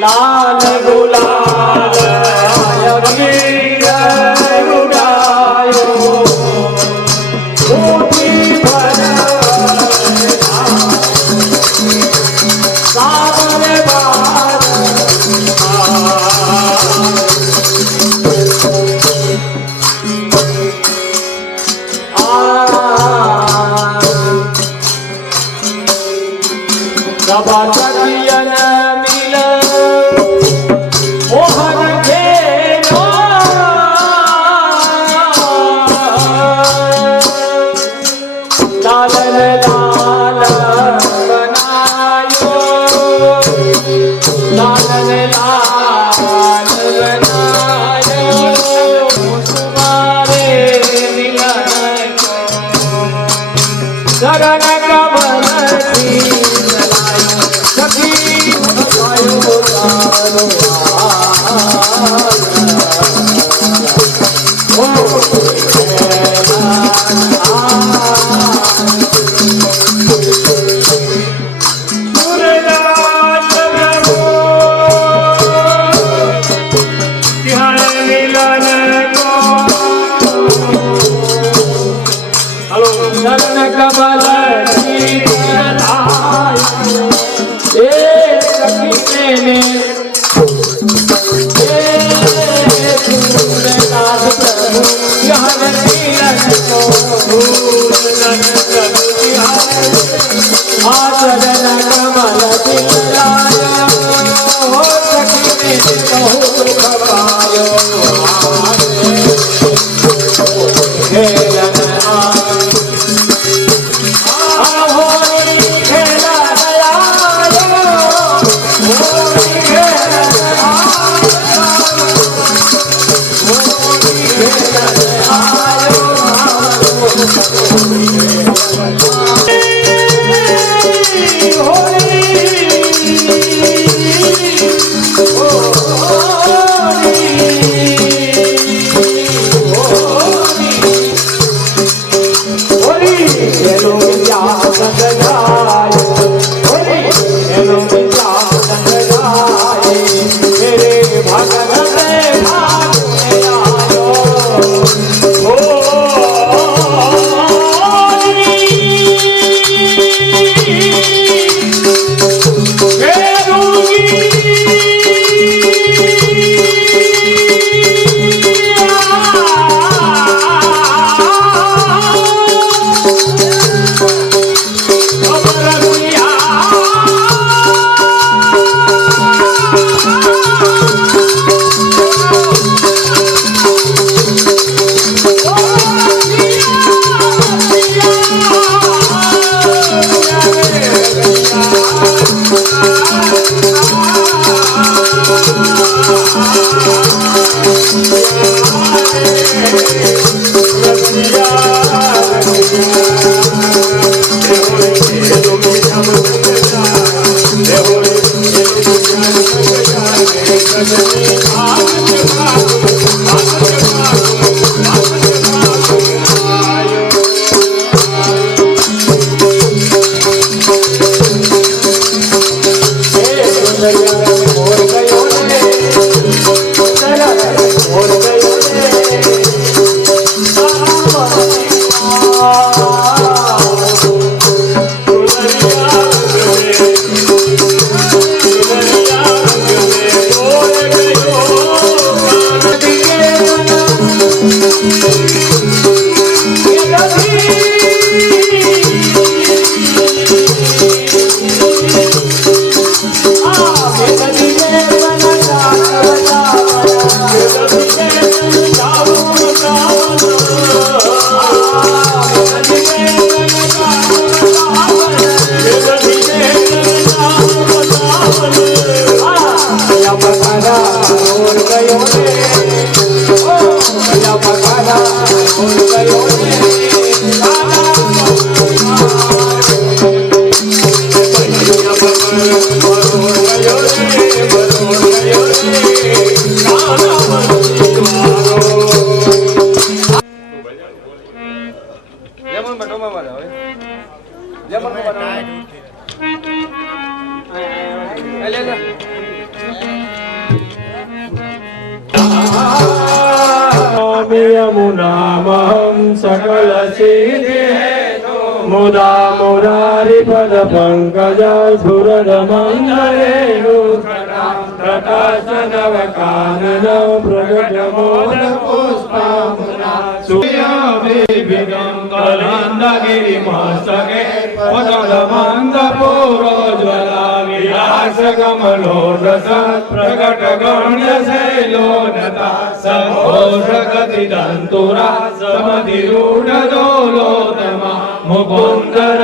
लाल गुलाल वीर उड़ायो ऊटी भर सावन बार दबा चकियन शरण कमल सखी शरण कमल यमुनामहं सकल सिद्धि मुदा मुरारी पद पंकज स्फुरद मंगलेनु प्रकाश नव कानन प्रकट मोद पुष्पामुना सूर्यभिगंगलंदगिरि मस्तके पदल मंद पूर्वज्वला विलास कमलोदस प्रकट गण्य शैलोदता सघोष गति दंतुरा समधिरूढ़ दोलोतमा मुकुंदर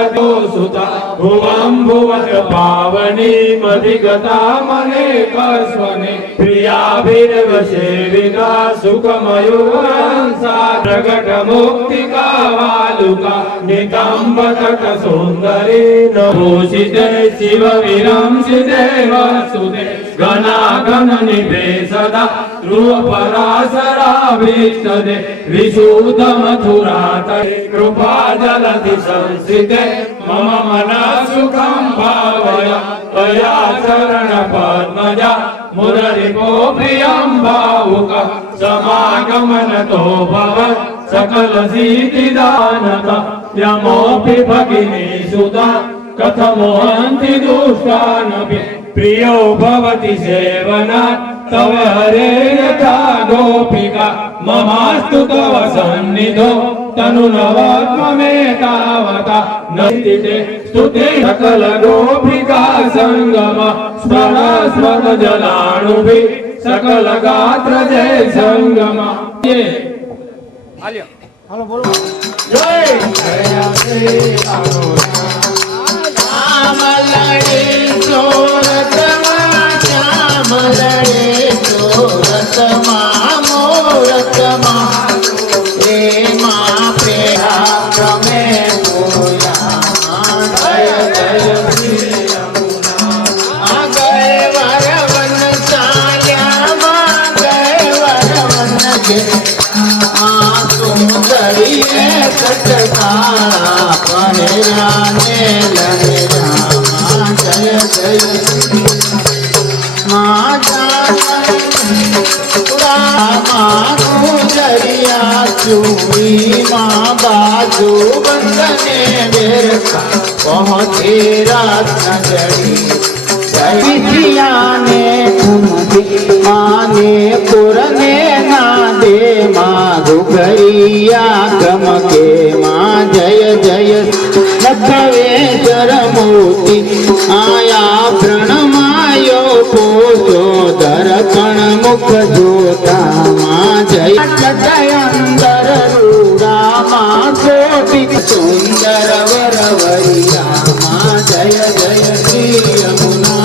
सुता भुवं भुवत पावनी मधिगता मने कस्वने प्रियाभिर्व सेविका सुखमयूरंसा प्रकट मुक्तिका वालुका नितंब तट सुंदरी नभूषिते शिव विरंसिते वसुते गणागण निवेशदा ध्रुवपराशराभीष्टदे विशुद्ध मथुरा तटे कृपा जलधि संस्थिते मम मना सुखं भावय त्वया चरण पद्मजा मुररिपो प्रियं भावुक समागमनतो भवत् सकल सिद्धिदानता यमोऽपि भगिनी सुता कथमोहन्ति दुष्टानपि प्रियो भवति सेवनात् तव हरे यथा गोपिका ममास्तु तव सन्निधो तनुनवत्वमेतावता नन्दिते स्तुते सकल गोपिका संगम स्वर स्वर जलाणुभि सकल गात्र जय संगम હાલો બોલો जय जय श्री श्याम लड़े सोरतमा श्याम लड़े सोरतमा मोरतमा प्रेमा प्रेहा प्रमे पूया जय जय श्री यमुना गए वरवन चाल्या गए वरवन के सुंदरी कटकारा पहराने लगे रामा जय जय माता गुजरिया चूड़ी माँ बाजू बंदने बेर पहुँचे रात नजरी जय ने माने पुरने ना दे माँ घुघरिया गम के माँ जय जय लखवेश्वर मूर्ति आया प्रणमायो पोषो दर्पण मुख जोता माँ जय अंदर रूड़ा माँ कोटि सुंदर वरवरिया माँ जय जय श्री यमुना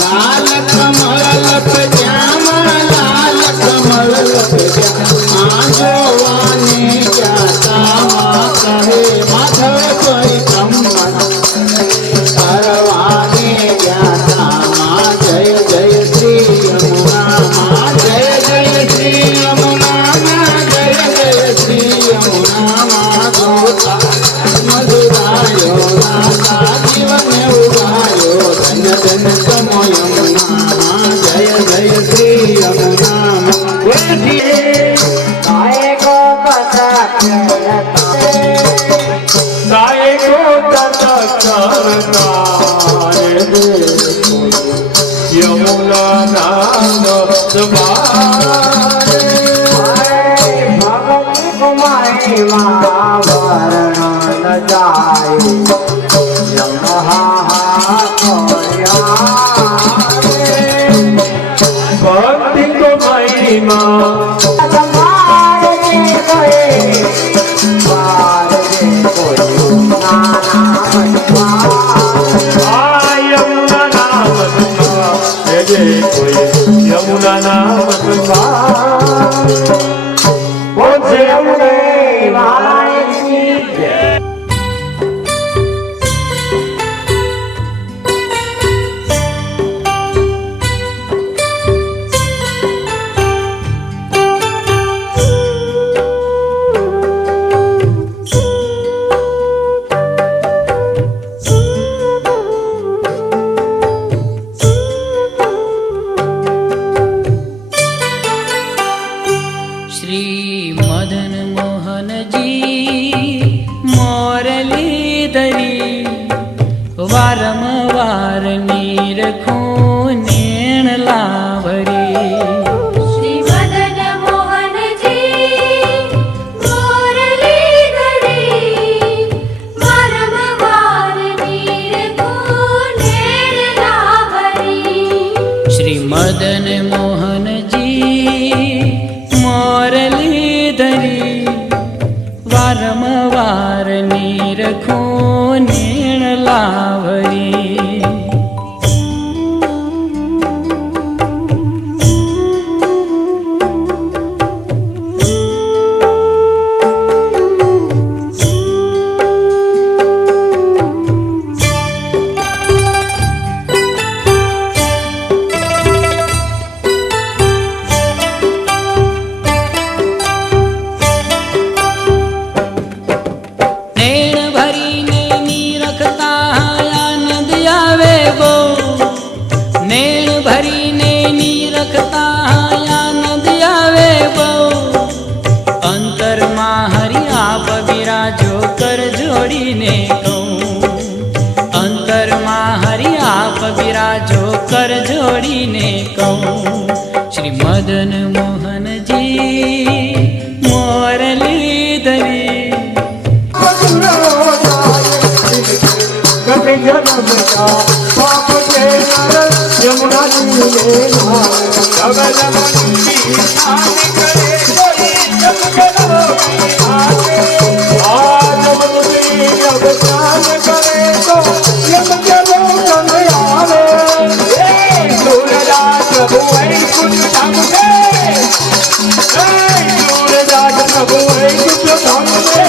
लाल कमल लप श्यामा लाल कमल लप श्यामा जोवाने जाता माँ कहे माधव कोई ब्रह्मण करवाने जाता माँ जय जय श्री यमुना माँ जय जय श्री यमुना माँ जय जय श्री यमुना माँ गोता मधुरायो नाता जीवन उगायो धन धन तमो यमुना माँ जय जय श्री यमुना माँ साई को यमुना नाम सुभारे ભગત કુમારી વરણ ન જાય भक्ति को महिमा यमुना नाम जय कोई यमुना नाम यमुना વારંવાર નીરખું નેણ લાવરી શ્રી મદન મોહનજી મુરલીધરી વારંવાર નીરખું નેણ લાવરી શ્રી મદન મોહનજી મોરલીધરી વારંવાર નીરખું નેણ લાવરી નેણ ભરીને નીરખતા આનંદ આવે બહુ નેણ ભરીને નીરખતા આનંદ આવે બહુ અંતરમાં હરિ આપ બિરાજો કર જોડીને કહું અંતરમાં હરિ આપ બિરાજો કર જોડીને કહું શ્રી મદન મોહનજી મોરલીધરી कभी जन्म का पाप के नर यमुना जी में नहाए। जब जन्म की हानि करे कोई जब जन्म की हानि। आज मुझे जब स्नान करे तो यम जलो संग आवे। सूरदास प्रभु वैकुंठ धाम से सूरदास प्रभु वैकुंठ धाम से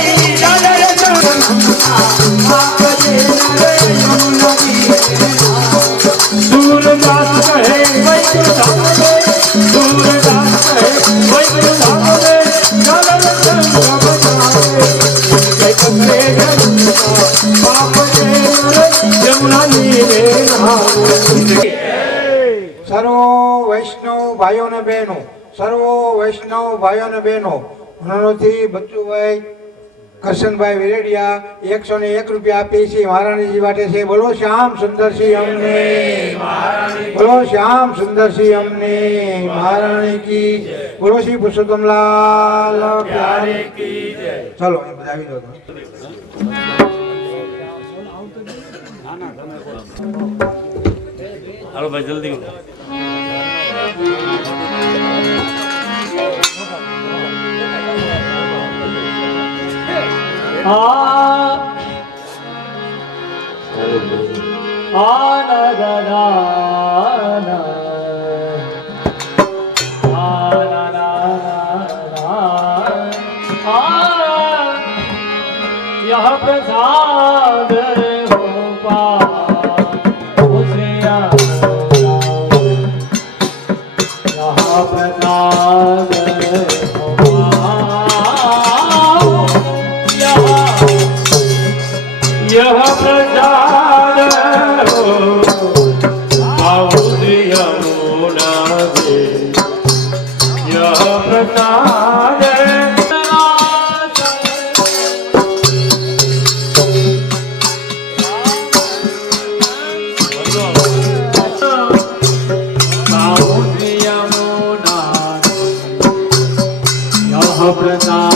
सूरदास कहे वैकुंठ धाम में सूरदास कहे वैकुंठ धाम में गगन संगम जाए। जय कपड़े पाप के नर यमुना जी में नहाए। સર્વ વૈષ્ણવ ભાઈઓ ને બહેનો સર્વ વૈષ્ણવ ભાઈઓ ને બહેનો મનોરથી બચ્ચુભાઈ કરશનભાઈ વિરેડિયા 101 રૂપિયા આપી છે મહારાણીજી માટે છે. બોલો શ્યામ સુંદરસિંહ અમને બોલો શ્યામ સુંદરસિંહ અમને મહારાણી की બોલો શ્રી પુરુષોત્તમલાલ પ્યારે की ચલો એ બધા આવી જાઓ. हेलो भाई जल्दी यह प्रसाद हो पा उसे यहाँ प्रसाद हो पाओ, यह प्रसाद हो पाउस यमुना से। यह प्रसाद पाउस यमुना यह प्रसाद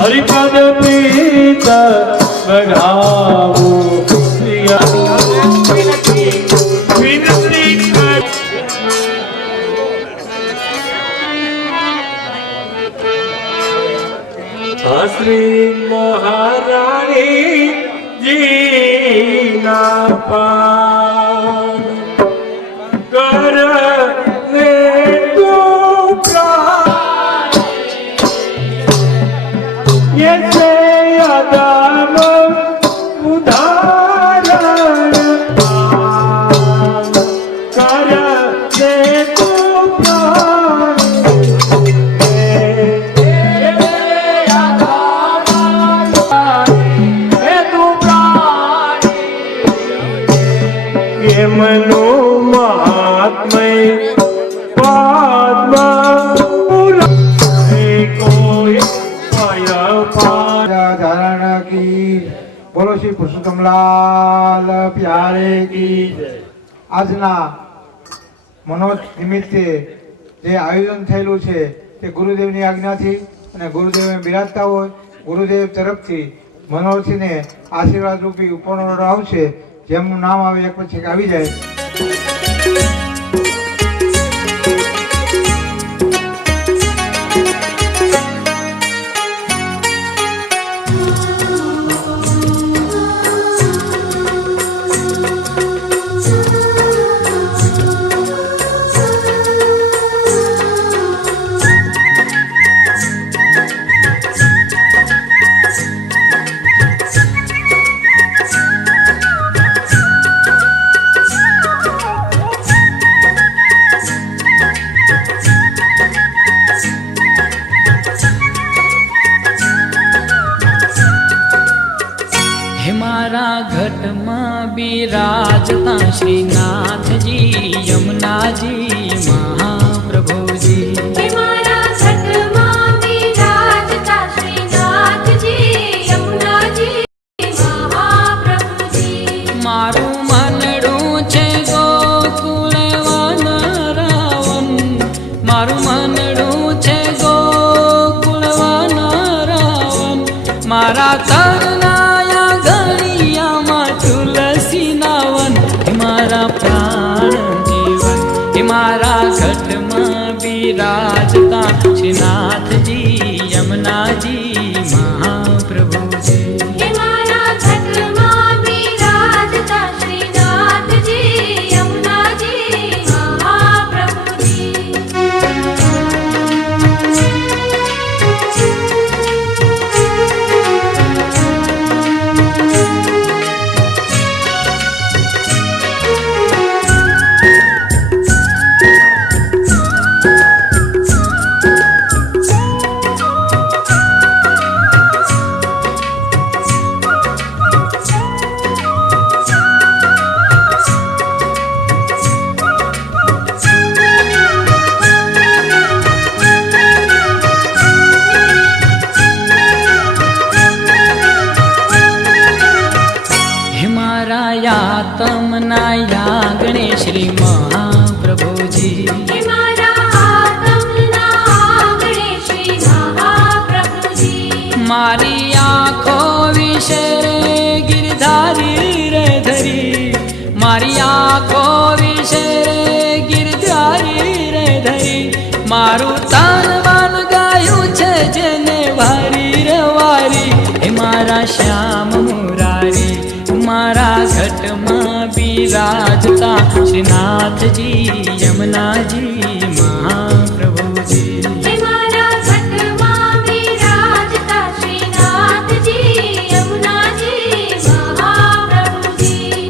हरिपद पीत बघावो श्री महारानी जी ना पान कर ले तो ये से आदम उदाहरण कर ले तो બોલો શ્રી પુરુષોત્તમલાલ પ્યારે કી જય. આજના મનોજ નિમિત્તે જે આયોજન થયેલું છે તે ગુરુદેવની આજ્ઞાથી અને ગુરુદેવે બિરાજતા હોય ગુરુદેવ તરફથી મનોજને આશીર્વાદ રૂપી ઉપહાર આવશે. જેમનું નામ આવે એક પછી એક આવી જાય. બિરાજતા શ્રીનાથજી યમુનાજી મહાપ્રભુજી. હે મારા ઘટમાં બિરાજતા શ્રીનાથજી યમુનાજી મહાપ્રભુજી. મારું મનડું છે ગોકુળ વનરાવન, મારું મનડું છે ગોકુળ વનરાવન. મારા તરનાયા ગળિયામાં તુલસી નાવન. મારા પ્રાણ જીવન મારા ઘટમાં બિરાજતા શ્રીનાથજી યમુનાજી મહાપ્રભુજી. હે મારા ઘટમાં બિરાજતા શ્રીનાથજી યમુનાજી મહાપ્રભુજી. તમના યાગણે શ્રી મહાપ્રભુજી. હે મારા આતમના આંગણે શ્રી મહાપ્રભુજી. મારી આંખો વિશે ગિરધારી રે ધરી, મારી આંખો વિશે ગિરધારી રે ધરી. મારું તન મન ગાયું છે જેને વારી રે વારી. હે મારા શ્યામ મુરારી મારા ઘટમાં બિરાજતા શ્રીનાથજી યમુનાજી મહાપ્રભુજી. હે મારા ઘટમાં બિરાજતા શ્રીનાથજી યમુનાજી મહાપ્રભુજી.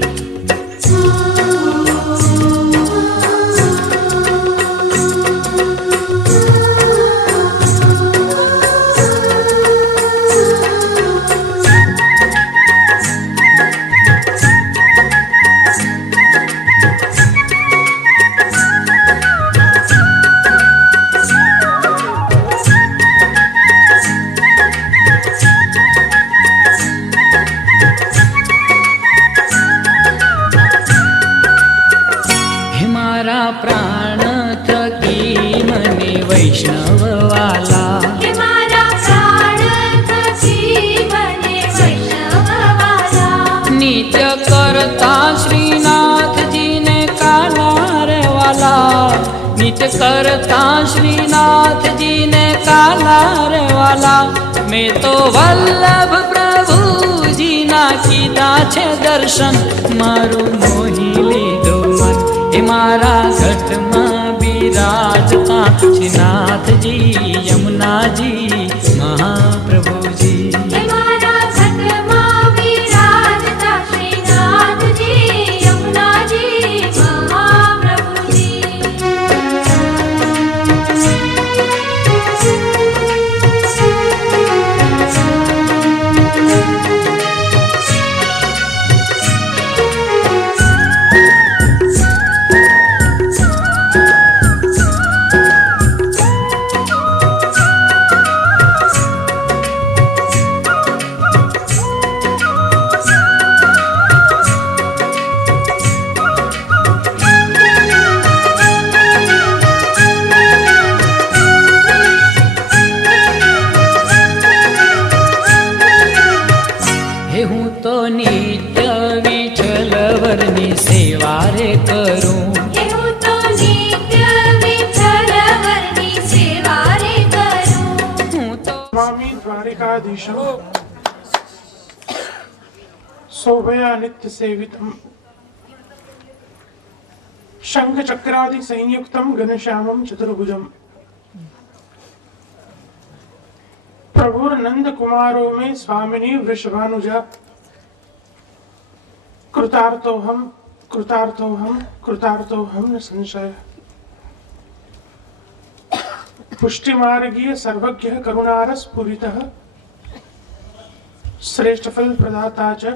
પ્રાણ થકી મને વૈષ્ણવ વાલા. હે મારા પ્રાણ થકી મને વૈષ્ણવ વાલા. નિત્ય કરતા શ્રીનાથજીને કાલા રે વાલા. નિત્ય કરતા શ્રીનાથજીને કાલા રે વાલા. મેં તો વલ્લભ પ્રભુજીના કીધા છે દર્શન, મારું મોહી લીધું મન. હે મારા ઘટમાં બિરાજતા શ્રીનાથજી યમુનાજી મહાપ્રભુજી. હે મારા ઘટમાં બિરાજતા શ્રીનાથજી યમુનાજી મહાપ્રભુજી. गिरीशम शोभया नित्य सेवितम शंख चक्रादि संयुक्तम घनश्यामम चतुर्भुजम प्रभुर नंद कुमारों में स्वामिनी वृषभानुजा कृतार्थोहम कृतार्थोहम कृतार्थोहम न संशय पुष्टिमार्गीय सर्वज्ञ करुणारस पूरितः श्रेष्ठ फल प्रदाता च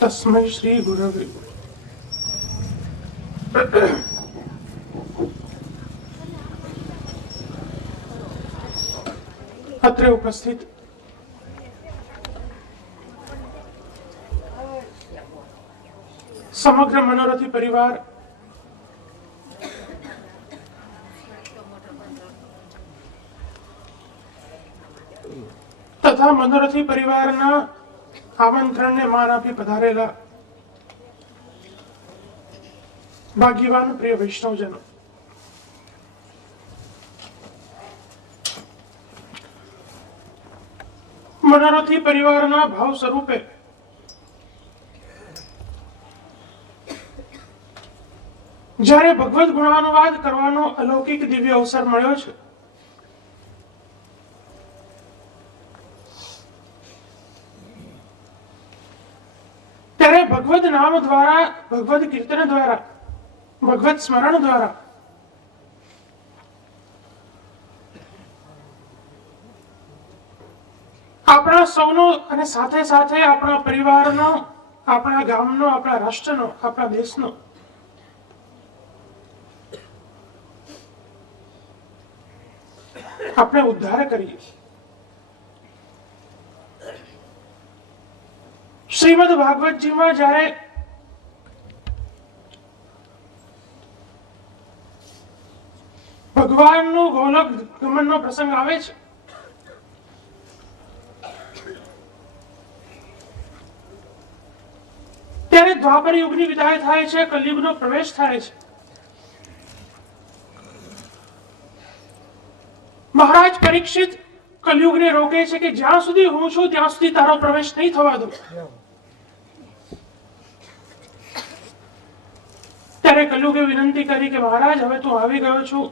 तस्मै श्री गुरवे। अत्र उपस्थित समग्र मनोरथी परिवार तथा मनोरथी परिवाરના આમંત્રણને માન આપી પધારેલા ભાગ્યવાન પ્રિય વૈષ્ણવજનો, મનોરથી પરિવારના ભાવ સ્વરૂપે જ્યારે ભગવદ ગુણાનુવાદ કરવાનો અલૌકિક દિવ્ય અવસર મળ્યો છે, ત્યારે ભગવદ નામ દ્વારા, ભગવદ કીર્તન દ્વારા, ભગવદ સ્મરણ દ્વારા આપણા સૌનો અને સાથે સાથે આપણા પરિવારનો, આપણા ગામનો, આપણા રાષ્ટ્રનો, આપણા દેશનો આપણે ઉદ્ધાર કરીએ. શ્રીમદ ભાગવતજીમાં જ્યારે ભગવાનનો ગોલોક ગમનનો પ્રસંગ આવે છે, ત્યારે દ્વાપર યુગની વિદાય થાય છે, કલયુગનો પ્રવેશ થાય છે. મહારાજ પરીક્ષિત કલયુગને રોકે છે કે જ્યાં સુધી હું છું ત્યાં સુધી તારો પ્રવેશ નહીં થવા દો. ત્યારે કલયુગે વિનંતી કરી કે મહારાજ હવે તું આવી ગયો છું,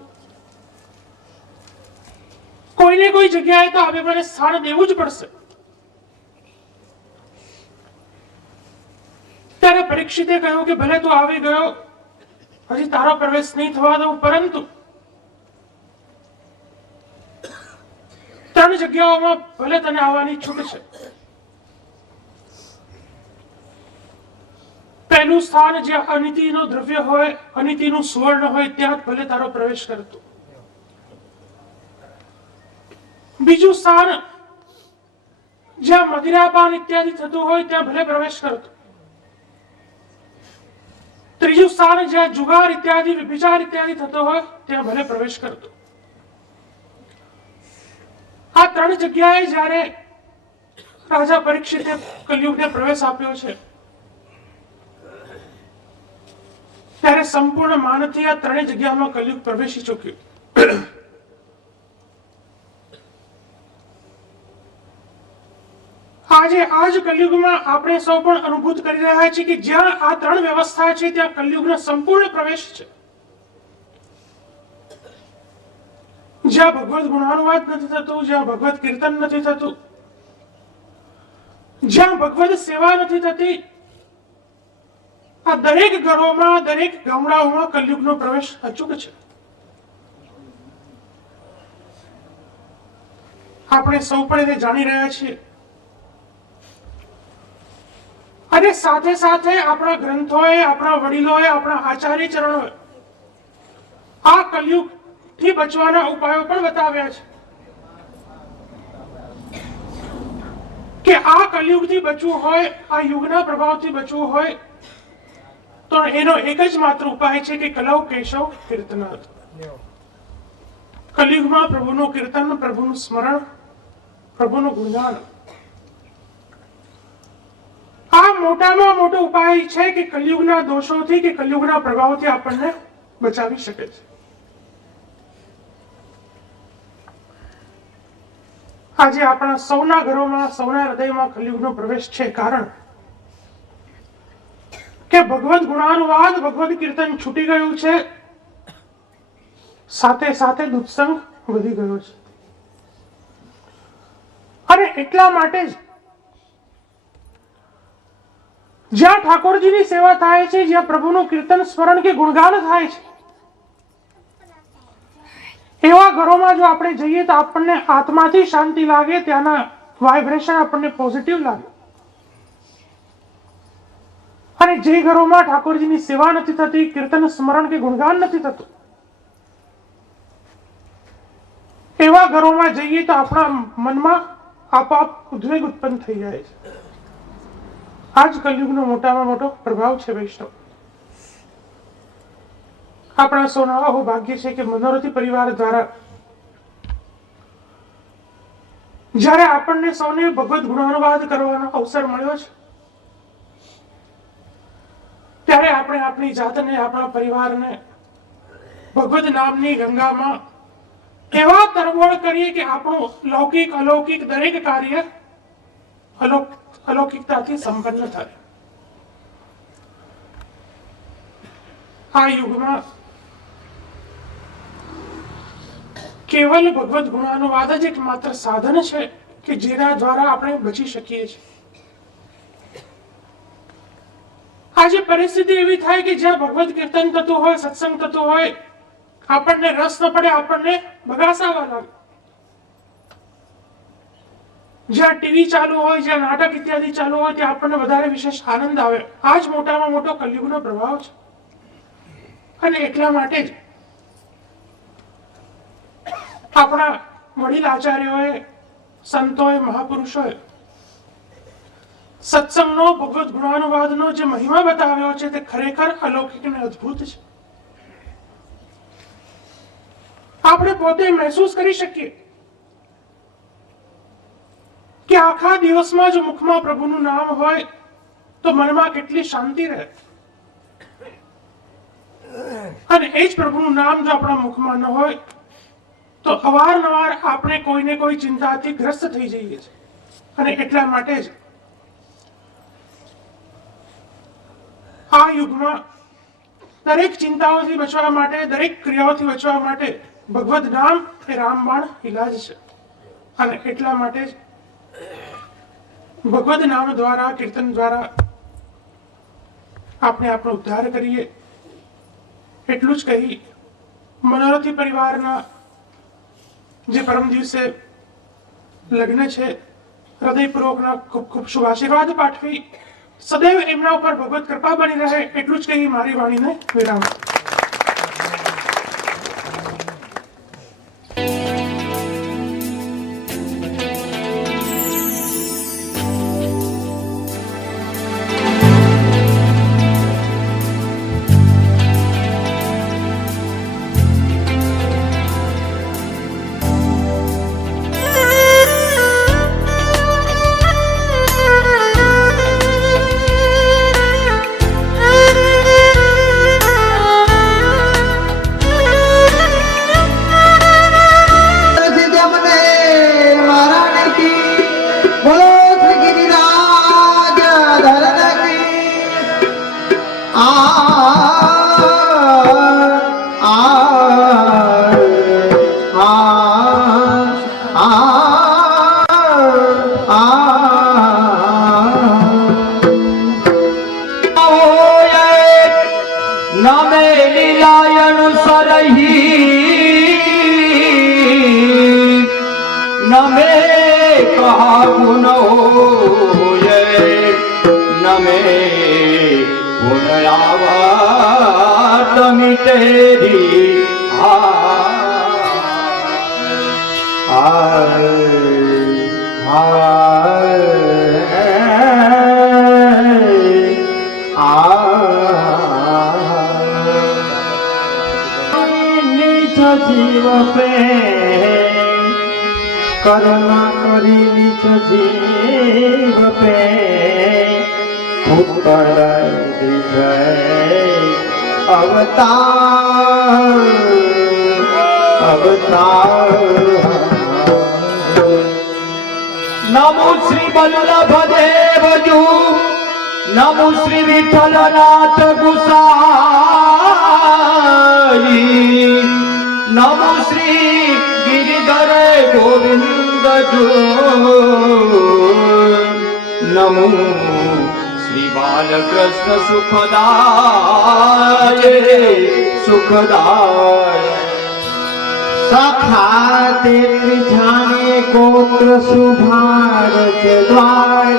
કોઈને કોઈ જગ્યાએ તો હવે મને સ્થાન દેવું જ પડશે. ત્યારે પરીક્ષિતે કહ્યું કે ભલે તું આવી ગયો, હજી તારો પ્રવેશ નહીં થવા દઉં, પરંતુ 3 જગ્યાઓમાં ભલે તને આવવાની છૂટ છે. પહેલું સ્થાન જ્યાં અનિતિનું દ્રવ્ય હોય, અનિતિનું સુવર્ણ હોય, ત્યાં ભલે તારો પ્રવેશ કરતો. બીજું સ્થાન જ્યાં મદિરાપાન ઇત્યાદિ થતું હોય, ત્યાં ભલે પ્રવેશ કરતો. ત્રીજું સ્થાન જ્યાં જુગાર ઇત્યાદિ, વિભિચાર ઇત્યાદિ થતો હોય, ત્યાં ભલે પ્રવેશ કરતો. આ 3 જગ્યાએ જ્યારે રાજા પરીક્ષિતે કલયુગને પ્રવેશ આપ્યો છે, ત્યારે સંપૂર્ણ માનથી આ 3 જગ્યામાં કલયુગ પ્રવેશી ચૂક્યું. આજે આ જ કલયુગમાં આપણે સૌ પણ અનુભૂત કરી રહ્યા છીએ કે જ્યાં આ 3 વ્યવસ્થા છે ત્યાં કલયુગનો સંપૂર્ણ પ્રવેશ છે. જ્યાં ભગવદ ગુણાનુવાદ નથી થતું, જ્યાં ભગવદ કીર્તન નથી થતું, જ્યાં ભગવદ સેવા નથી થતી, આ દરેક ઘરોમાં, દરેક ગામડાઓમાં કલયુગનો પ્રવેશ અચૂક છે. આપણે સૌ પણ એને જાણી રહ્યા છીએ. અને સાથે સાથે આપણા ગ્રંથોએ, આપણા વડીલોએ, આપણા આચાર્ય ચરણોએ આ કલયુગ થી બચવાના ઉપાયો પણ બતાવ્યા છે કે આ કલયુગથી બચવું હોય, આ યુગના પ્રભાવથી બચવું હોય તો એનો એક જ માત્ર ઉપાય છે કે કલૌ કેશવ કીર્તનાથ. કલયુગમાં પ્રભુનું કીર્તન, પ્રભુનું સ્મરણ, પ્રભુનું ગુણગાન આ મોટામાં મોટો ઉપાય છે કે કલયુગના દોષોથી કે કલયુગના પ્રભાવથી આપણને બચાવી શકે છે. આજે આપણા સૌના ઘરોમાં, સૌના હૃદયમાં કલયુગનો પ્રવેશ છે. કારણ કે ભગવદ ગુણાનુવાદ, ભગવદ કીર્તન છૂટી ગયું છે, સાથે સાથે દુત્સંગ વધી ગયો છે. અને એટલા માટે જ જ્યાં ઠાકોરજીની સેવા થાય છે, જ્યાં પ્રભુનું કીર્તન, સ્મરણ કે ગુણગાન થાય છે, એવા ઘરોમાં જો આપણે જઈએ તો આપણને આત્માથી શાંતિ લાગે, ત્યાંના વાઇબ્રેશન આપણને પોઝિટિવ લાગે. અને જે ઘરોમાં ઠાકોરજીની સેવા નથી થતી, કીર્તન, સ્મરણ કે ગુણગાન નથી થતું, એવા ઘરોમાં જઈએ તો આપણા મનમાં આપોઆપ ઉદ્વેગ ઉત્પન્ન થઈ જાય છે. આ જ કલયુગનો મોટામાં મોટો પ્રભાવ છે વૈષ્ણવ. આપણા સૌના આવું ભાગ્ય છે કે મનોરથી પરિવાર દ્વારા જ્યારે આપણને સૌને ભગવદ ગુણાનુવાદ કરવાનો અવસર મળ્યો છે, ત્યારે આપણે આપણી જાતને, આપણા પરિવારને ભગવદ નામની ગંગામાં એવા તરબોળ કરીએ કે આપણું લૌકિક અલૌકિક દરેક કાર્ય અલૌકિકતાથી સંપન્ન થાય. આ યુગમાં કેવલ ભગવદ ગુણાનુવાદ જ એક માત્ર સાધન છે કે જેના દ્વારા આપણે બચી શકીએ છીએ. આજે પરિસ્થિતિ એવી થાય કે જ્યાં ભગવદ કીર્તન થતું હોય, સત્સંગ થતું હોય, આપણને રસ ન પડે, આપણને બગાસાવા લાગે. જ્યાં ટીવી ચાલુ હોય, જ્યાં નાટક ઇત્યાદિ ચાલુ હોય, ત્યાં આપણને વધારે વિશેષ આનંદ આવે. આ જ મોટામાં મોટો કલયુગનો પ્રભાવ છે. અને એટલા માટે જ આપણા વડીલ આચાર્યોએ, સંતોએ, મહાપુરુષોએ સત્સંગનો, ભગવદ ગુણાનુવાદનો જે મહિમા બતાવ્યો છે તે ખરેખર અલૌકિક અને અદ્ભુત છે. આપણે પોતે મહેસૂસ કરી શકીએ કે આખા દિવસમાં જો મુખમાં પ્રભુનું નામ હોય તો મનમાં કેટલી શાંતિ રહે. અને એ જ પ્રભુનું નામ જો આપણા મુખમાં ન હોય તો અવારનવાર આપણે કોઈને કોઈ ચિંતાથી ગ્રસ્ત થઈ જઈએ છીએ. અને એટલા માટે જ આ યુગમાં દરેક ચિંતાઓથી બચવા માટે, દરેક ક્રિયાઓથી બચવા માટે ભગવદ નામ એ રામબાણ ઇલાજ છે. અને એટલા માટે જ ભગવદ નામ દ્વારા, કીર્તન દ્વારા આપણે આપણો ઉદ્ધાર કરીએ. એટલું જ કહી મનોરથી પરિવારના જે પરમ દિવસે લગ્ન છે, હૃદયપૂર્વકના ખૂબ ખૂબ શુભ આશીર્વાદ પાઠવી સદૈવ એમના ઉપર ભગવત કૃપા બની રહે, એટલું જ કહી મારી વાણીને વિરામ. નામે લીલાયણ સરહી નમે કહા ગુણ હોયે નમે ગુણ આવા તમી તેરી जीव पे करुणा करी निज जीव पे पुत्र अवतार નમો શ્રી વલ્લભ દેવજુ નમો શ્રી વિઠ્ઠલનાથ ગુસાઈ નમો શ્રી ગિરિધર ગોવિંદજુ નમો શ્રી બાલકૃષ્ણ સુખદાય सखाते त्रिजाने गोत्र सुभारत द्वार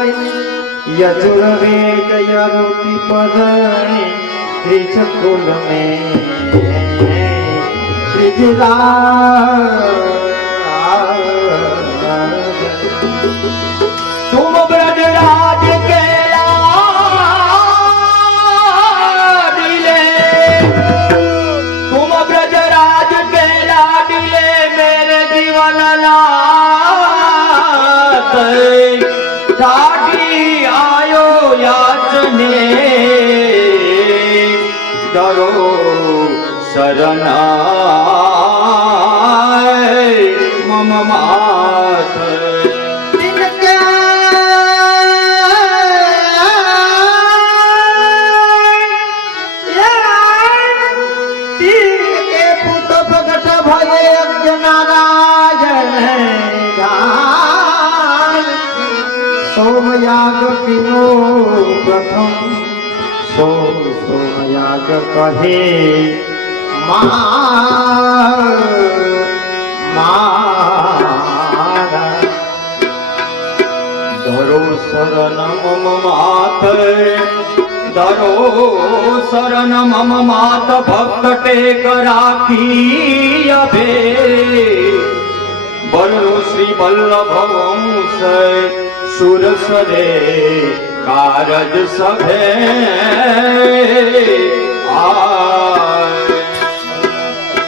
यजुर्वेद यरुति पदने त्रिचकुल में तुम ब्रजराज के लाडिले तुम ब्रजराज के लाडिले मेरे जीवन नाथ दाढ़ी आयो याचने डरो शरणाय मम माथ सोमयाग किनो प्रथम सोमयाग कहे मारा धरो शरण मम मात धरो शरण मम मात भक्त टेक राखी अभे बरनो श्री वल्लभ वंश सुरसरे कारज सभे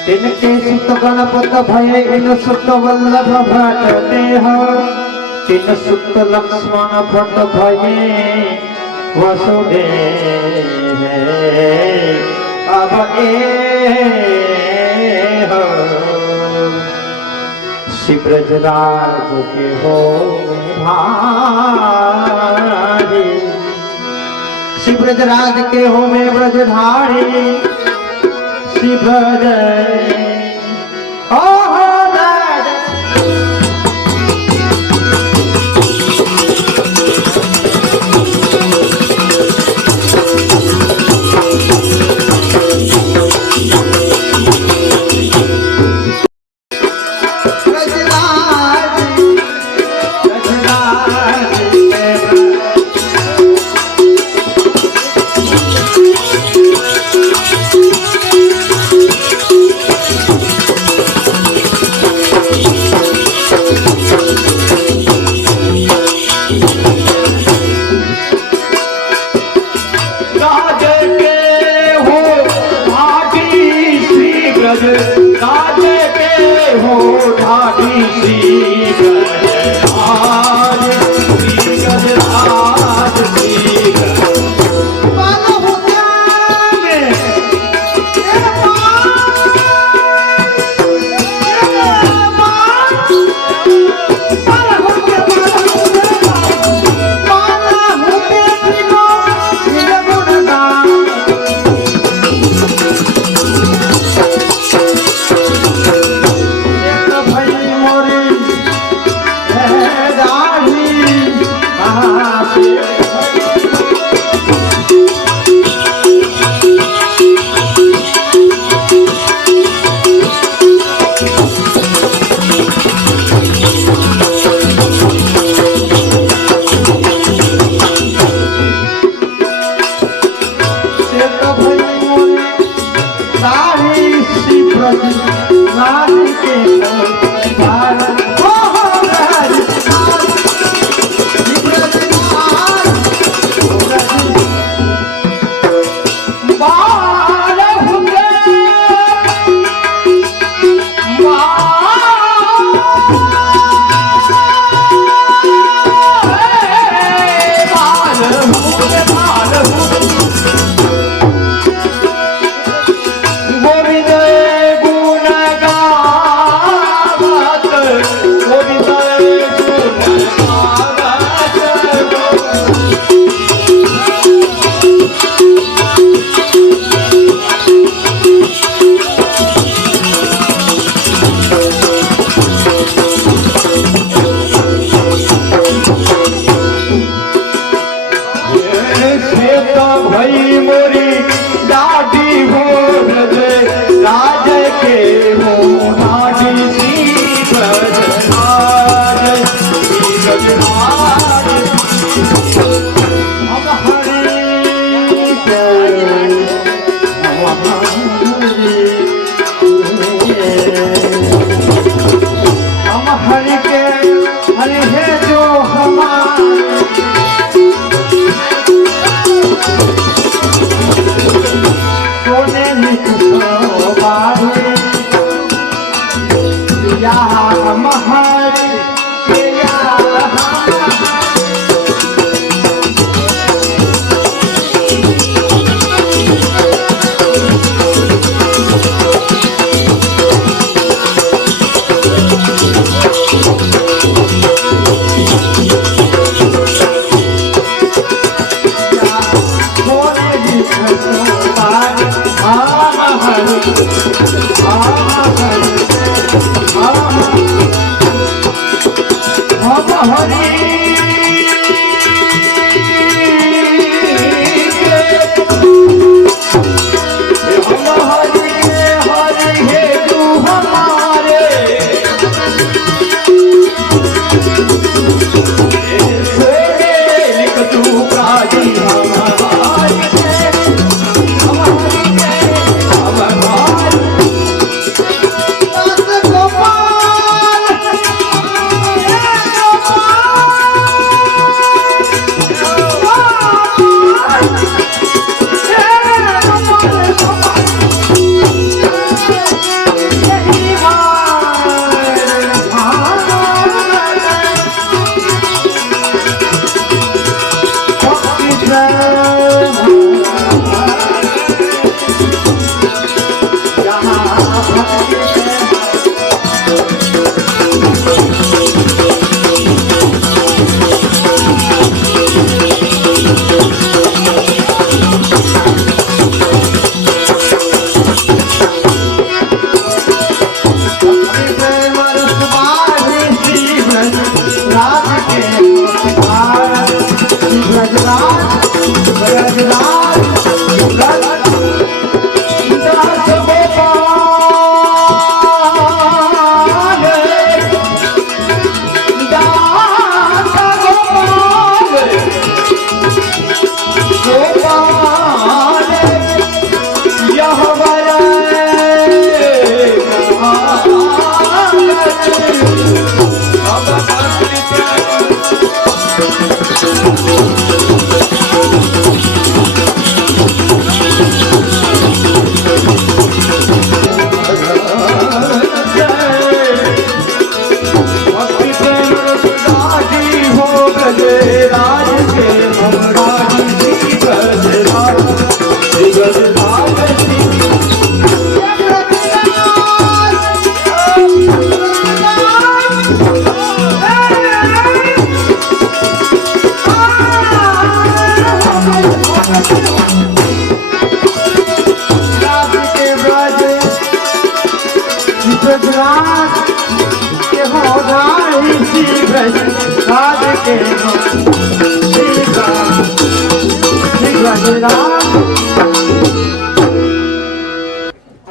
तिनके सुत गणपत भय इन सुत वल्लभ भट देह तिन सुत लक्ष्मण भट भये वसुदेव अब श्री ब्रजराज के हो भारी श्री ब्रजराज के हो में ब्रजधारी श्री ब्रज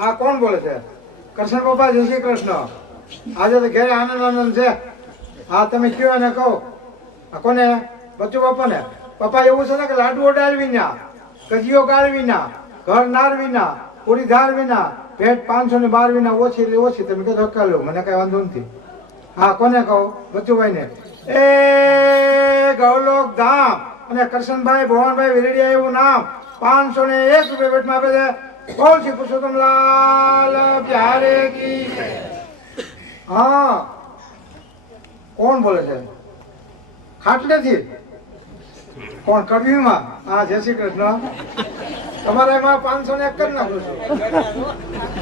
આ કોણ બોલે છે? કૃષ્ણ પપ્પા, જય શ્રી કૃષ્ણ. આજે તો ઘેરે આનંદ આનંદ છે. હા, તમે કયો એને કહો. આ કોને? બચ્ચુ પપ્પાને. પપ્પા એવું છે ને કે લાડુઓ ડાળ વિના, કજીઓ ગાળ વિના, ઘર નાર વિના, પૂરી ધાર વિના, ભેટ 512 વિના ઓછી એટલે ઓછી. તમે કહો હક્કા લો, મને કઈ વાંધો નથી. હા, કોને કહો? બચ્ચુભાઈ ને. એ ગૌલોક ધામ અને કરશનભાઈ ભવનભાઈ વિરડિયા એવું નામ 501 રૂપિયા ભેટમાં આપે છે. બોલ શ્રી પુરુષોત્તમ લાલ પ્યારે કી. હા, કોણ બોલે છે? ખાટલેથી. કોણ? કડવીમાં. હા, જય શ્રી કૃષ્ણ. તમારે એમાં 501 કરી નાખું છું.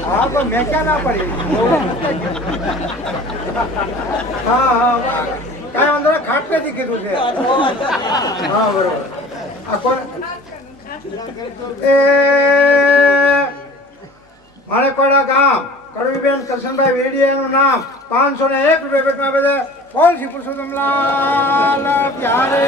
હા, પણ મેં ક્યાં ના પડી. હા હા, કાંઈ વાંધો નહીં. ખાટલેથી કીધું છે. હા, બરોબર. આ કોણ? એ માણેકવાડા ગામ કડવીબેન કરશનભાઈ વેડિયા એનું નામ 501 રૂપિયા ભેટમાં આપે છે. બોલ શ્રી પુરુષોત્તમ લાલ પ્યારે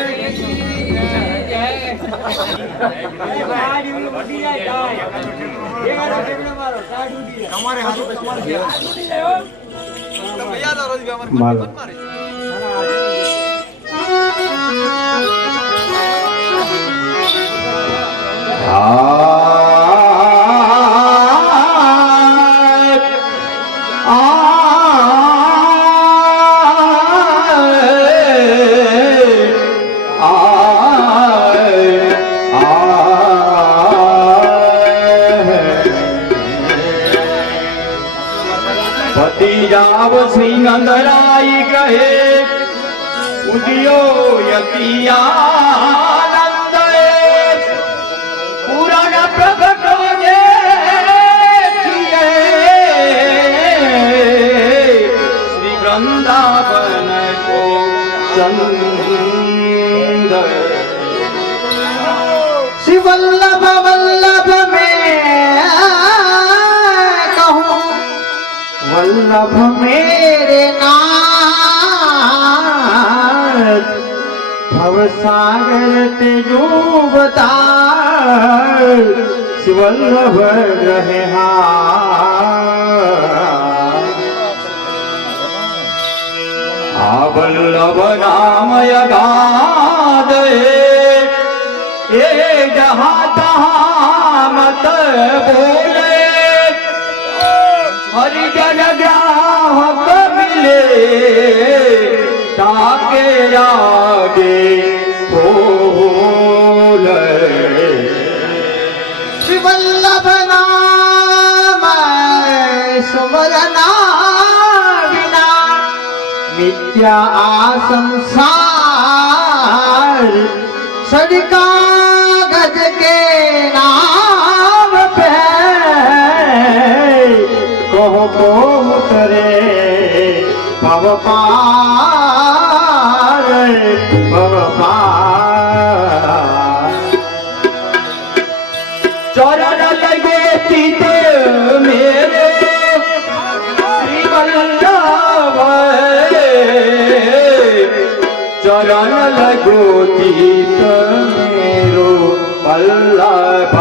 જાવ શ્રી નંદરાઈ કહે ઉદયો યતિયાનંદ પુરાણ પ્રગટ જે શ્રી વૃંદાવન કો ચંદ શ્રી વલ્લભ વલ્લભ મેં કહું वल्लभ मेरे नाम भवसागर ते डूबता शिवल्लभ रहे वल्लभ नाम यगाद ये जहाँ तहाँ मत बोले हरिजन ग्राहक मिले ताके आगे बोले शिवल्लभ नाम सुमरना बिना मिथ्या संसार सड़का गज के नाम पे कहो को उतरे भव पार भव पार चरण लगे चित मेरे श्री वल्लभ चरण लगो चित मेरो वल्लभ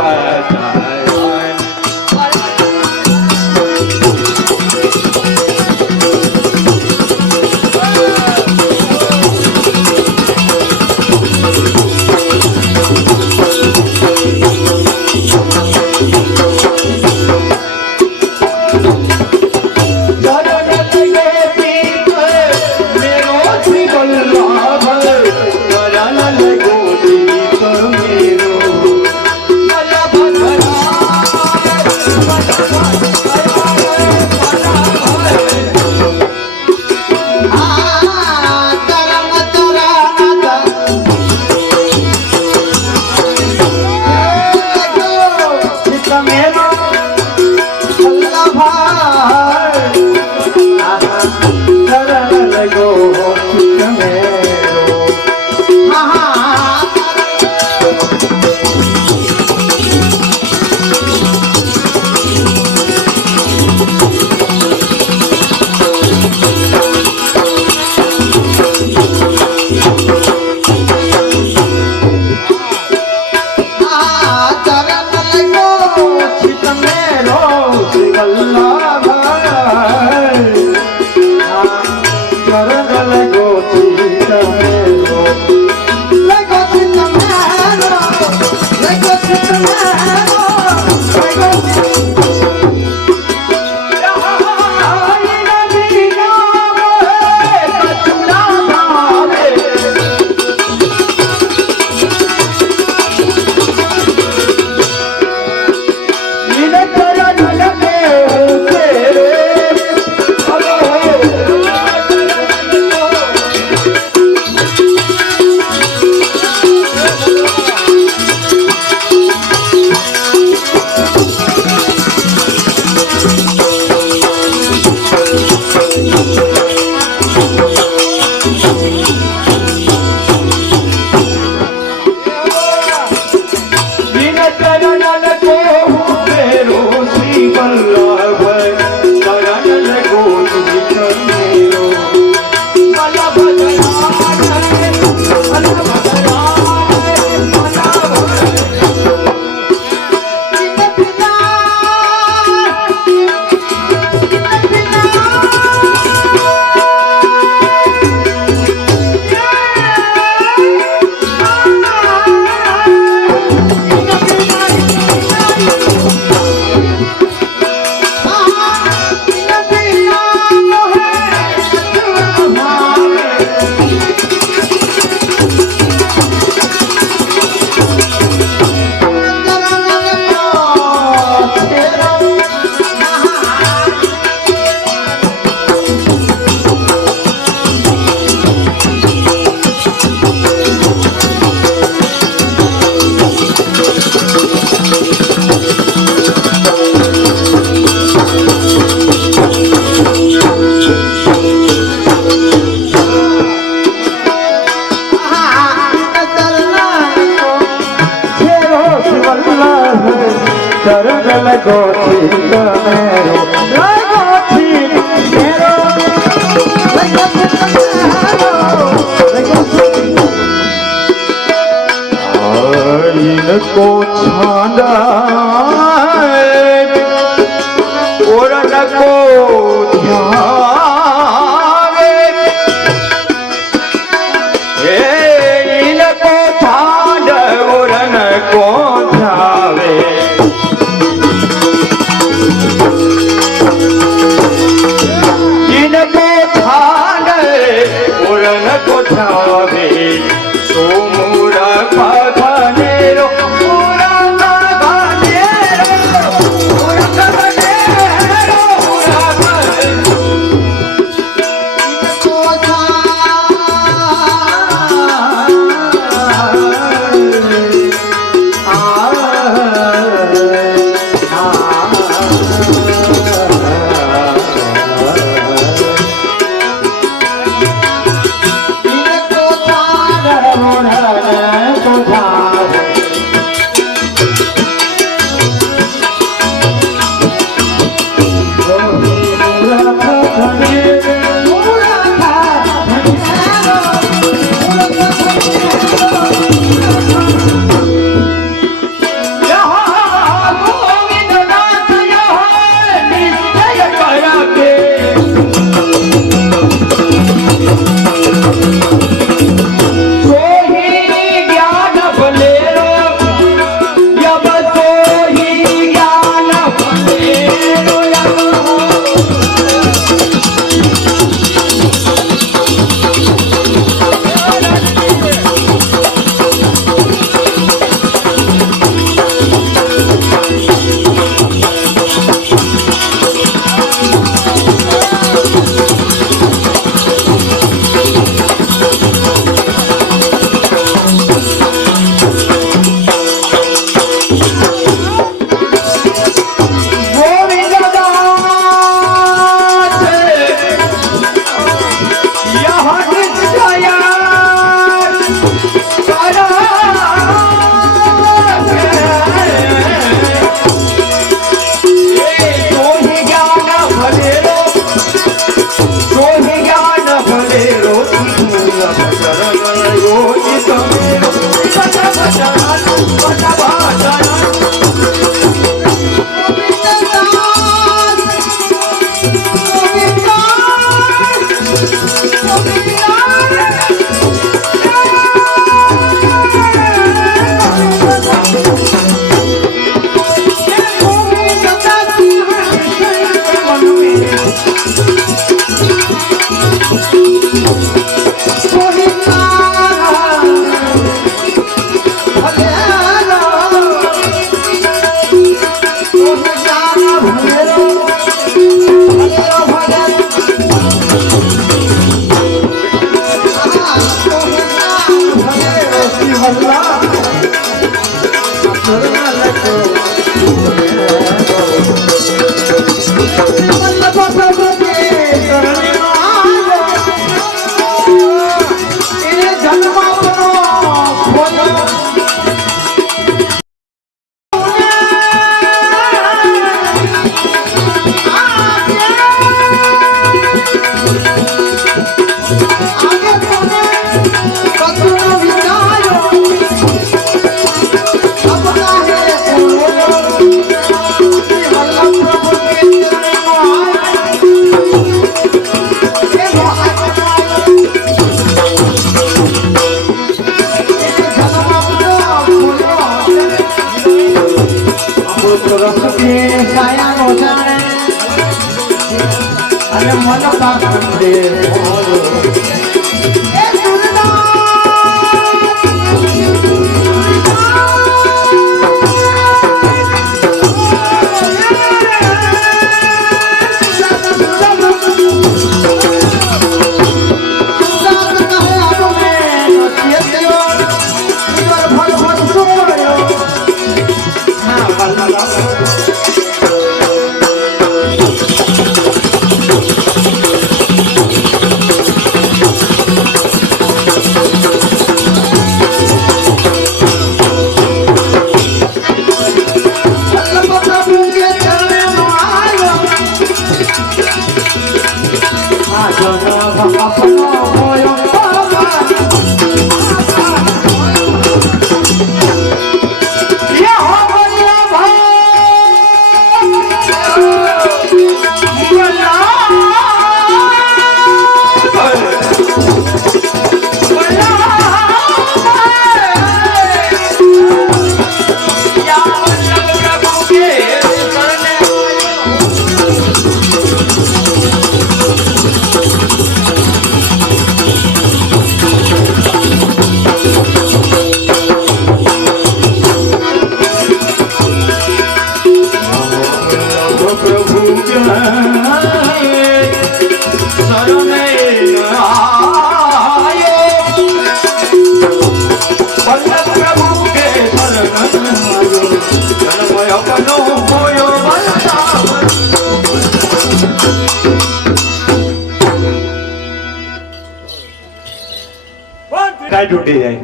ટાઈટ ઉઠી જાય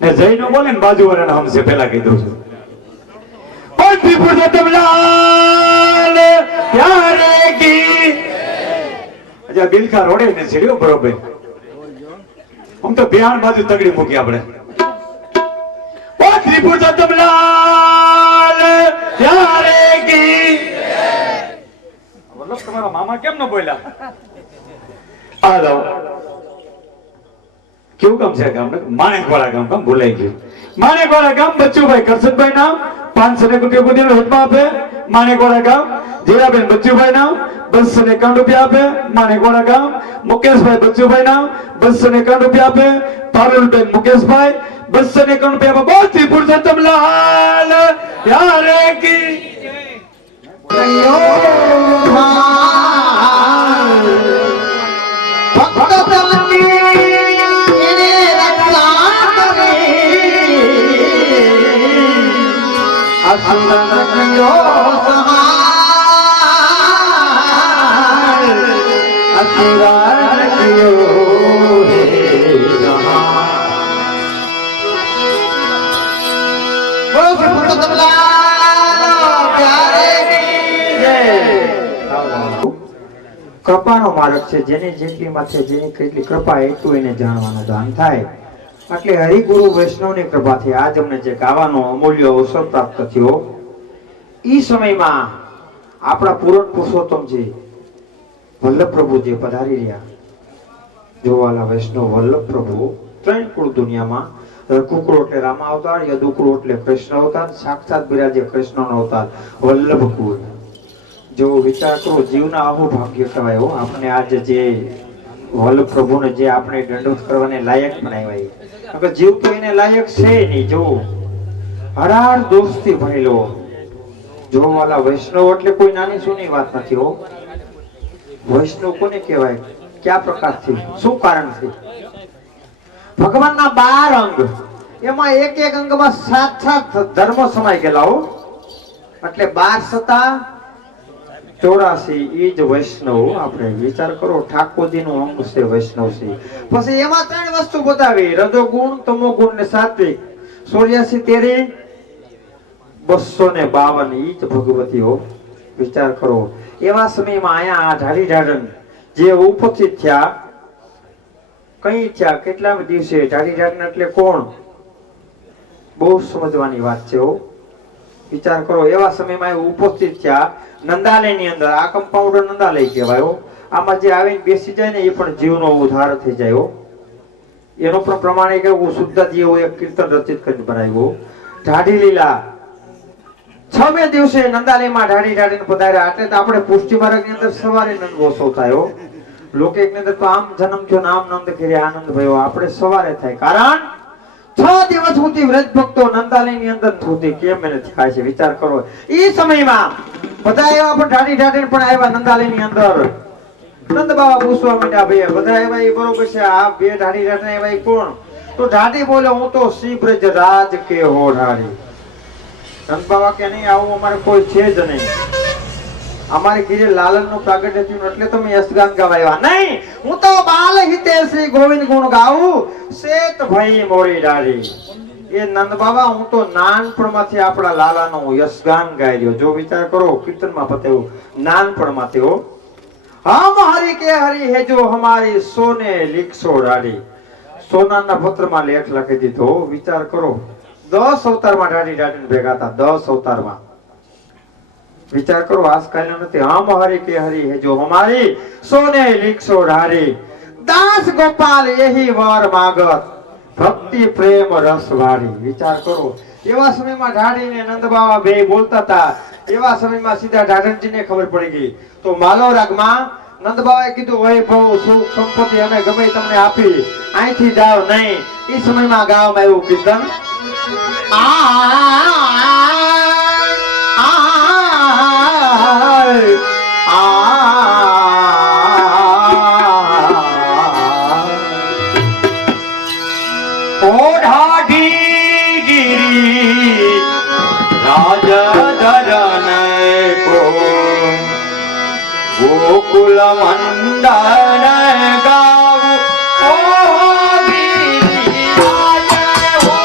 ને જઈ નો બોલે ને બાજુ વાળાને હમસે પેલા કહી દઉં છું પંથી પુરુષોત્તમ લાલ પ્યારે કી અજા બિલખા રોડે ને છેડ્યો બરોબર આમ તો બિહાર બાજુ તગડી મૂકી આપણે પંથી પુરુષોત્તમ લાલ પ્યારે કી બોલો તમારા મામા કેમ ન બોલ્યા આ જાઓ કેવું ગામ છે ગામ માણેકવાળા ગામ કામ ભૂલાઈ ગયું માણેકવાળા ગામ બચ્ચુભાઈ કરશનભાઈ નામ 500 રૂપિયા બુદ્ધિનો હિતમાં આપે માણેકવાળા ગામ જીરાબેન બચ્ચુભાઈ નામ 251 રૂપિયા આપે માણેકવાળા ગામ મુકેશભાઈ બચ્ચુભાઈ નામ 251 રૂપિયા આપે પારુલબેન મુકેશભાઈ 251 રૂપિયા આપે બહુથી પુરુષોત્તમ લાલ પ્યારે કી કૃપાનો માર્ગ છે જેની જેટલી માથે જેની કેટલી કૃપા એટલું એને જાણવાનું દાન થાય એટલે હરિગુરુ વૈષ્ણવની કૃપાથી આજ અમને જે ગાવાનો અમૂલ્ય અવસર પ્રાપ્ત થયો ઈ સમયમાં આપણા પૂરણ પુરુષોત્તમજી વલ્લભ પ્રભુ જે પધારી રહ્યા જોવાલા વૈષ્ણવ વલ્લભ પ્રભુ ત્રણ કુળ દુનિયામાં રઘુકુળ એટલે રામ અવતાર યદુકુળ એટલે કૃષ્ણ અવતાર સાક્ષાત બિરાજે કૃષ્ણનો અવતાર વલ્લભ કુળ જો વિચાર કરો જીવના આવું ભાગ્ય કહેવાય હો આપણે આજે જે વલ્લભ પ્રભુને જે આપણે દંડવત કરવાને લાયક બનાવ્યા અગર જીવ તો એને લાયક છે નહીં જો હરાર દોસ્તી ભણેલો જો વાલા વૈષ્ણવ એટલે કોઈ નાની સૂની વાત નથી હો વૈષ્ણવ કોને કહેવાય કયા પ્રકારથી શું કારણથી ભગવાનના 12 અંગ એમાં એક એક અંગમાં 7 ધર્મ સમાઈ ગયેલા હો એટલે 12 સતા 84 ઈ જ વૈષ્ણવ આપણે વિચાર કરો ઠાકોરજી નું અંગ છે વૈષ્ણવ છે પછી એમાં ત્રણ વસ્તુ બતાવી રજો ગુણ તમો ગુણ ને સાત્વિક 84 તેરી 252 ઈ જ ભગવતી હો વિચાર કરો એવા સમયમાં આયા ઢાળી ઢાળન જે ઉપસ્થિત થયા કઈ થયા કેટલા દિવસે ઢાળી ઢાળન એટલે કોણ બહુ સમજવાની વાત છે હો વિચાર કરો એવા સમયમાં ઉપસ્થિત થયા નંદાલયની અંદર આ કમ્પાઉન્ડર નંદાલય કહેવાય આમાં જે આવીને બેસી જાય ને એ પણ જીવનો ઉદ્ધાર થઈ જાય એનો પણ પ્રમાણે કેવું શુદ્ધજી એવું એક કીર્તન રચિત કરીને બનાવ્યું ઢાઢી લીલા 6મે દિવસે નંદાલયમાં ઢાળી ઢાળીને પધાર્યા એટલે આપણે પુષ્ટિ માર્ગની અંદર સવારે નંદોત્સવ થયો લોકેકની અંદર તો આમ જન્મ થયો ને આમ નંદ ઘેરે આનંદ ભયો. આપણે સવારે થાય, કારણ 6 દિવસ સુધી વ્રજ ભક્તો નંદાલયની અંદર સુધી કેમ એને થાય છે વિચાર કરો. એ સમયમાં બધા એવા પણ ઢાઢી પણ આવ્યા નંદાલયની અંદર. નંદ બાબા પૂછવા માંડ્યા, ભાઈ બધા એવા એ બરોબર છે, આ બે ઢાઢી એવા એ કોણ? તો ઢાઢી બોલે, હું તો શ્રી બ્રજ રાજ કે હો ઢાઢી. નંદ બાબા કે નહીં, આવું અમારે કોઈ છે જ નહીં. અમારી ઘીરે લાલન નું પ્રાગટ્ય થયું એટલે તમે યશગાન ગાવા આવ્યા. નહીં, હું તો બાલ હિતે શ્રી ગોવિંદ ગુણ ગાવું શેત ભાઈ મોરી ડાળી. એ નંદ બાબા હું તો નાનપણમાંથી આપણા લાલાનો યશગાન ગાઈ રહ્યો. જો વિચાર કરો, કીર્તનમાં પતેવું નાનપણમાંથી હો. હમ હરી કે હરી હે જો હમારી સોને લીખસો ડાળી. સોનાના પત્રમાં લેખ લખી દીધો. વિચાર કરો, 10 અવતારમાં ડાળી ભેગા હતા. 10 અવતારમાં વિચાર કરો, આજકાલ નથી. હમ હરી કે હરી હે જો હમારી સોને લીખસો ડાળી. દાસ ગોપાલ એહી વર માગત ભક્તિ પ્રેમ રસ વાળી. વિચાર કરો, એવા સમયમાં ઢાઢી ને નંદ બાબા બે બોલતા હતા. એવા સમયમાં સીધા ઢાઢણજીને ખબર પડી ગઈ. તો માલો રાગમાં નંદ બાબાએ કીધું, વૈભવ સુખ સંપત્તિ અમે ગમે તમને આપી, અહીંથી જાવ નહીં. એ સમયમાં ગાવામાં આવ્યું કીર્તન, ગોકુલ મંડળ ગાવું ઓ ગિરિરાજ હો.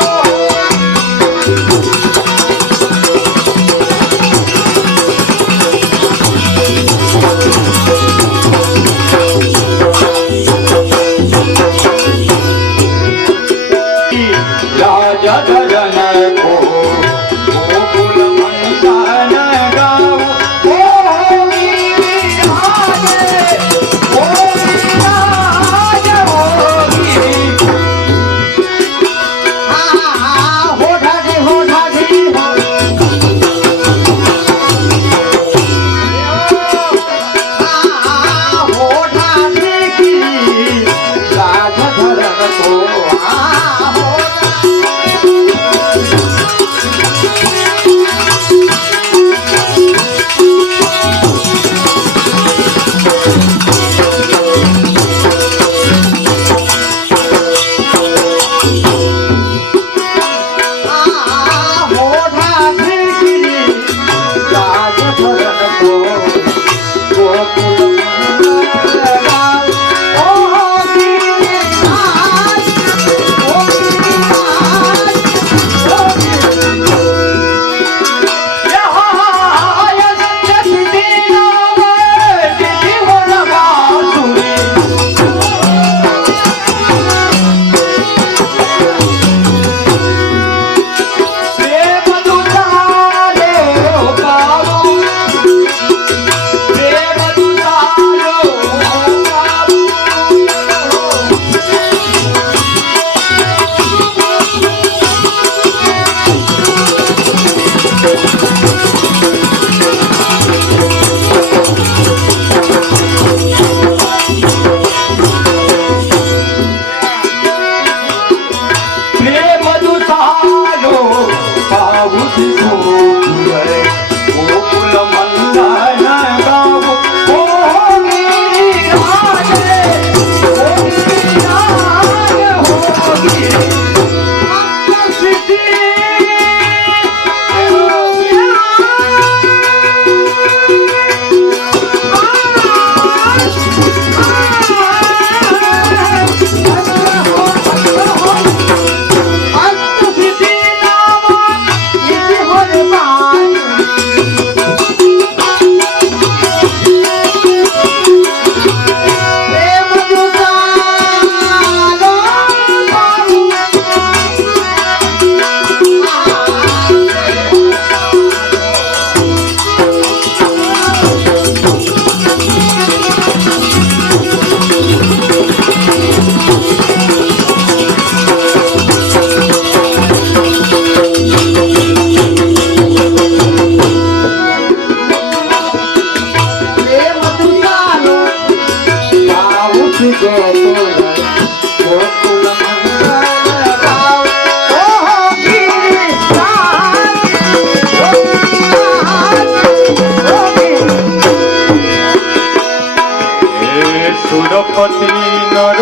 ગોકુલ મંગળ ભાવ ઓહો ગિરિરાજ સુરપતિ નર